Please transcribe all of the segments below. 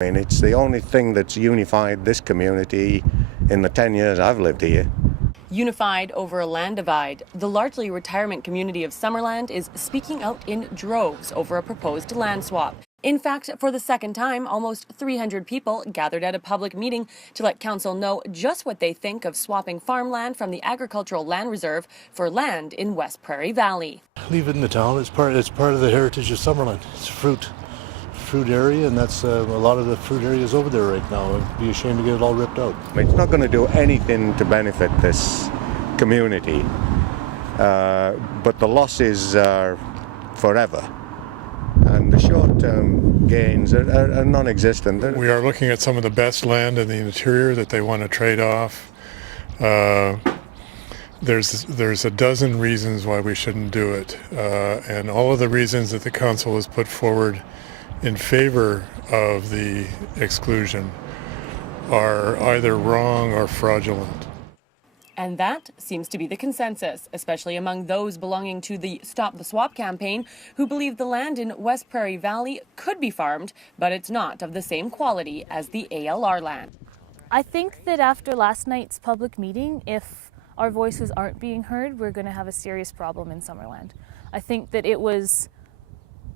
I mean, it's the only thing that's unified this community in the 10 years I've lived here. Unified over a land divide, the largely retirement community of Summerland is speaking out in droves over a proposed land swap. In fact, for the second time, almost 300 people gathered at a public meeting to let council know just what they think of swapping farmland from the agricultural land reserve for land in West Prairie Valley. Leave it in the town. It's part of the heritage of Summerland. It's fruit area, and that's a lot of the fruit areas over there right now. I'd be ashamed to get it all ripped out. It's not going to do anything to benefit this community, but the losses are forever, and the short-term gains are non-existent. We are looking at some of the best land in the interior that they want to trade off. There's a dozen reasons why we shouldn't do it, and all of the reasons that the council has put forward in favor of the exclusion are either wrong or fraudulent. And that seems to be the consensus, especially among those belonging to the Stop the Swap campaign, who believe the land in West Prairie Valley could be farmed, but it's not of the same quality as the ALR land. I think that after last night's public meeting, if our voices aren't being heard, we're going to have a serious problem in Summerland. I think that it was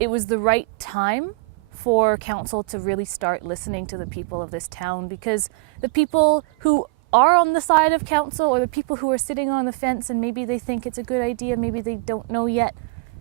the right time for council to really start listening to the people of this town, because the people who are on the side of council, or the people who are sitting on the fence and maybe they think it's a good idea, maybe they don't know yet,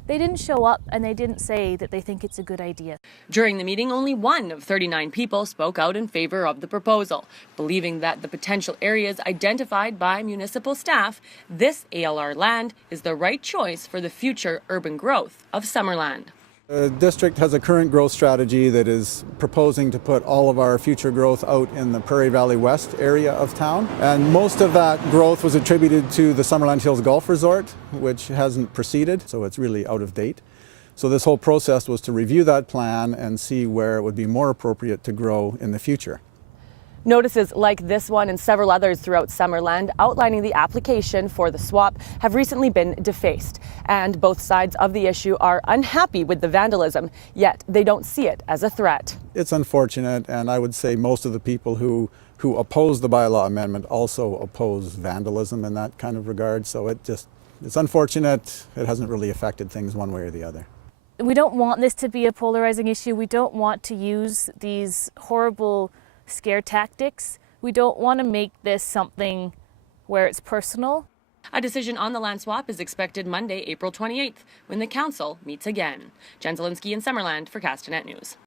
they didn't show up and they didn't say that they think it's a good idea. During the meeting, only one of 39 people spoke out in favor of the proposal, believing that the potential areas identified by municipal staff, this ALR land is the right choice for the future urban growth of Summerland. The district has a current growth strategy that is proposing to put all of our future growth out in the Prairie Valley West area of town. And most of that growth was attributed to the Summerland Hills Golf Resort, which hasn't proceeded, so it's really out of date. So this whole process was to review that plan and see where it would be more appropriate to grow in the future. Notices like this one and several others throughout Summerland outlining the application for the swap have recently been defaced, and both sides of the issue are unhappy with the vandalism, yet they don't see it as a threat. It's unfortunate, and I would say most of the people who oppose the bylaw amendment also oppose vandalism in that kind of regard, so it's unfortunate. It hasn't really affected things one way or the other. We don't want this to be a polarizing issue. We don't want to use these horrible scare tactics. We don't want to make this something where it's personal. A decision on the land swap is expected Monday, April 28th, when the council meets again. Jen Zielinski in Summerland for Castanet News.